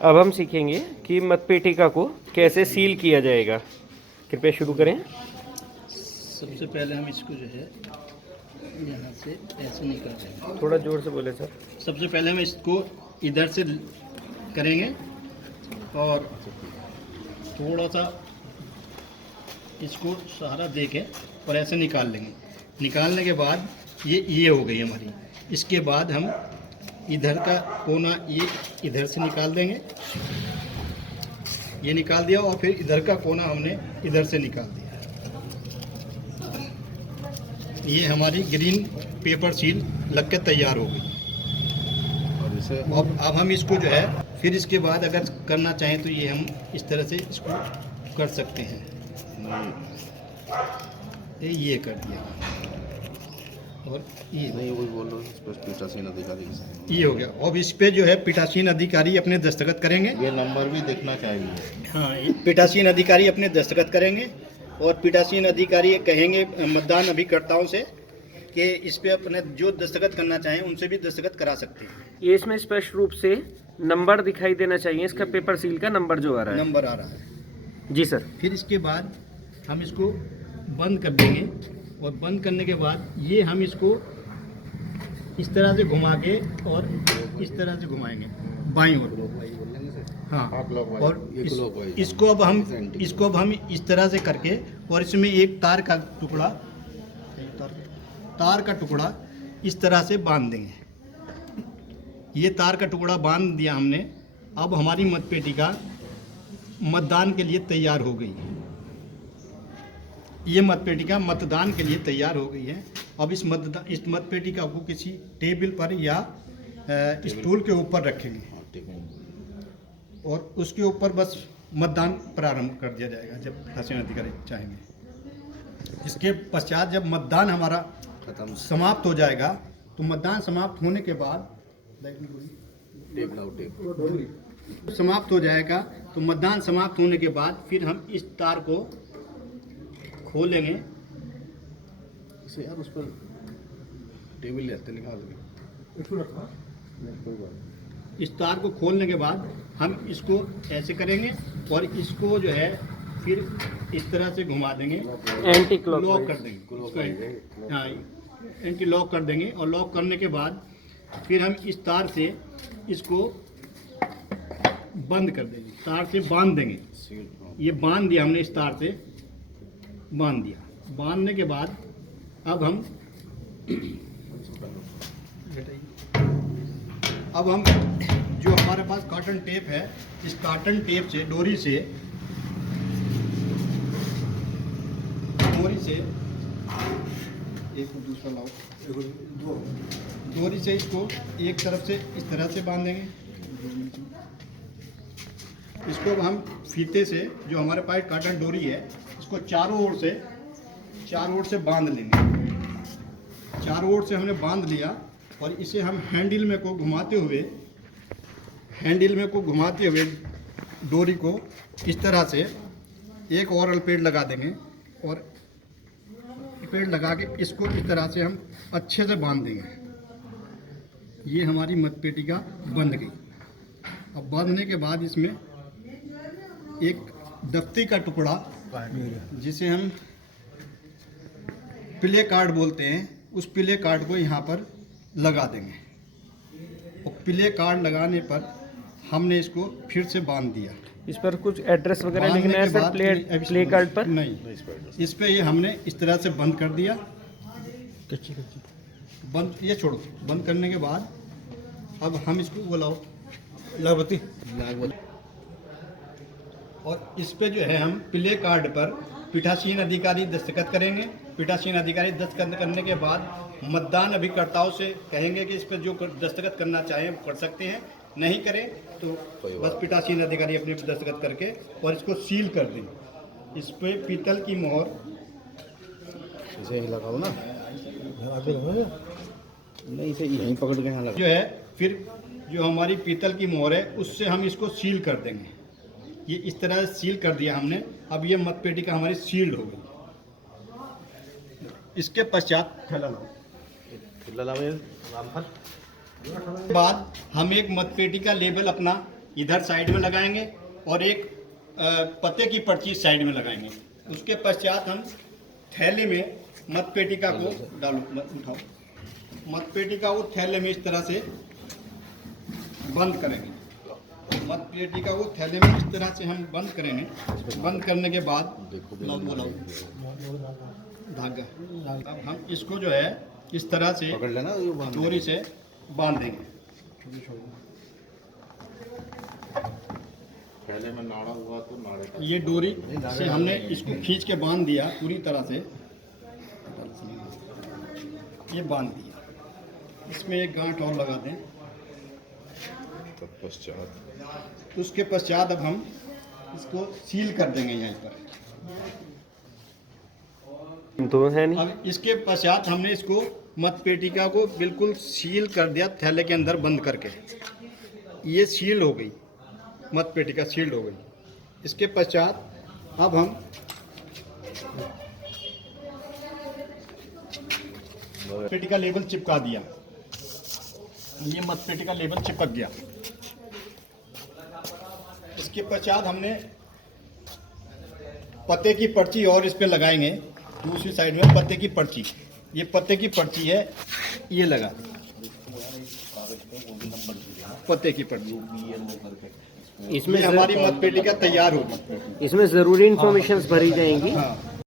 अब हम सीखेंगे कि मतपेटिका को कैसे सील किया जाएगा। कृपया शुरू करें। सबसे पहले हम इसको जो है यहाँ से ऐसे निकाल देंगे। थोड़ा जोर से बोले सर। सबसे पहले हम इसको इधर से करेंगे और थोड़ा सा इसको सहारा दे के और ऐसे निकाल लेंगे। निकालने के बाद ये हो गई हमारी। इसके बाद हम इधर का कोना ये इधर से निकाल देंगे, ये निकाल दिया, और फिर इधर का कोना हमने इधर से निकाल दिया। ये हमारी ग्रीन पेपर सील लग के तैयार हो गई। अब हम इसको जो है फिर इसके बाद अगर करना चाहें तो ये हम इस तरह से इसको कर सकते हैं। ये कर दिया और ये नहीं वही बोल रहा हूँ पीठासीन अधिकारी ये हो गया। अब इस पे जो है पीठासीन अधिकारी अपने दस्तखत करेंगे। ये नंबर भी देखना चाहिए। हाँ, पीठासीन अधिकारी अपने दस्तखत करेंगे और पीठासीन अधिकारी कहेंगे मतदान अभिकर्ताओं से कि इस पे अपने जो दस्तखत करना चाहें उनसे भी दस्तखत करा सकते हैं। ये इसमें स्पष्ट रूप से नंबर दिखाई देना चाहिए, इसका पेपर सील का नंबर जो आ रहा है। नंबर आ रहा है जी सर। फिर इसके बाद हम इसको बंद कर देंगे और बंद करने के बाद ये हम इसको इस तरह से घुमा के और इस तरह से घुमाएंगे बाईं ओर। हाँ, और इसको अब हम इस तरह से करके और इसमें एक तार का टुकड़ा इस तरह से बांध देंगे। ये तार का टुकड़ा बांध दिया हमने। अब हमारी मतपेटिका मतदान के लिए तैयार हो गई है। ये मतपेटिका मतदान के लिए तैयार हो गई है। अब इस मतपेटिका को किसी टेबल पर या स्टूल के ऊपर रखेंगे और उसके ऊपर बस मतदान प्रारंभ कर दिया जाएगा जब पीठासीन अधिकारी चाहेंगे। इसके पश्चात जब मतदान हमारा खत्म समाप्त हो जाएगा तो मतदान समाप्त होने के बाद समाप्त हो जाएगा तो मतदान समाप्त होने के बाद फिर हम इस तार को खोलेंगे। इसे यार उस पर टेबल लेते निकाल इस तार को खोलने के बाद हम इसको ऐसे करेंगे और इसको जो है फिर इस तरह से घुमा देंगे, एंटी क्लॉक लॉक कर देंगे। हाँ, एंटी लॉक कर देंगे और लॉक करने के बाद फिर हम इस तार से इसको बंद कर देंगे, तार से बांध देंगे। ये बांध दिया हमने, इस तार से बांध दिया। बांधने के बाद अब हम जो हमारे पास कॉटन टेप है, इस कॉटन टेप से डोरी से एक दूसरा लाओ, डोरी से इसको एक तरफ से इस तरह से बांधेंगे। इसको अब हम फीते से जो हमारे पास कॉटन डोरी है इसको चारों ओर से बांध लेंगे। चारों ओर से हमने बांध लिया और इसे हम हैंडल में को घुमाते हुए डोरी को इस तरह से एक और पेड़ लगा देंगे और पेड़ लगा के इसको इस तरह से हम अच्छे से बांध देंगे। ये हमारी मतपेटिका बंध गई। अब बांधने के बाद इसमें एक दफ्ती का टुकड़ा जिसे हम प्ले कार्ड बोलते हैं, उस प्ले कार्ड को यहाँ पर लगा देंगे और प्ले कार्ड लगाने पर हमने इसको फिर से बांध दिया। इस पर कुछ एड्रेस वगैरह लिखना है सर प्ले कार्ड पर? नहीं, इस पे ये हमने इस तरह से बंद कर दिया। बंद, ये छोड़ो। बंद करने के बाद अब हम इसको बुलाओ लागवती और इस पे जो है हम प्ले कार्ड पर पीठासीन अधिकारी दस्तखत करेंगे। पीठासीन अधिकारी दस्तखत करने के बाद मतदान अभिकर्ताओं से कहेंगे कि इस पर जो दस्तखत करना चाहें वो कर सकते हैं, नहीं करें तो बस पीठासीन अधिकारी अपने दस्तखत करके और इसको सील कर दें। इस पे पीतल की मोहर इसे ही लगाओ ना, नहीं इसे यहीं पकड़ के यहाँ लगा जो है, फिर जो हमारी पीतल की मोहर है उससे हम इसको सील कर देंगे। ये इस तरह से सील कर दिया हमने। अब ये मतपेटिका हमारी सील्ड हो गई। इसके पश्चात बाद हम एक मतपेटिका लेबल अपना इधर साइड में लगाएंगे और एक पते की पर्ची साइड में लगाएंगे। उसके पश्चात हम थैले में मतपेटिका को डालो, उठाओ, मतपेटिका को थैले में इस तरह से बंद करेंगे। मतपेटिका को थैले में इस तरह से हम बंद करेंगे। बंद करने के बाद धागा, अब हम इसको जो है इस तरह से पकड़ लेना, ये बांध देना। डोरी से बांध देंगे। पहले में नाड़ा हुआ तो नाड़े का ये डोरी से हमने इसको खींच के बांध दिया पूरी तरह से, ये बांध दिया। इसमें एक गांठ और लगा दें। तत्पश्चात उसके पश्चात अब हम इसको सील कर देंगे यहीं पर। तो है नहीं। अब इसके पश्चात हमने इसको मतपेटिका को बिल्कुल सील कर दिया थैले के अंदर बंद करके। ये सील हो गई, मतपेटिका सील्ड हो गई। इसके पश्चात अब हम मतपेटिका लेबल चिपका दिया। ये मतपेटिका लेबल चिपक गया। इसके पश्चात हमने पते की पर्ची और इस पे लगाएंगे। दूसरी साइड में पते की पर्ची, ये पते की पर्ची है, ये लगा पते की पर्ची। इसमें ये हमारी मतपेटिका तैयार होगी। इसमें ज़रूरी इंफॉर्मेशंस भरी जाएंगी। हाँ।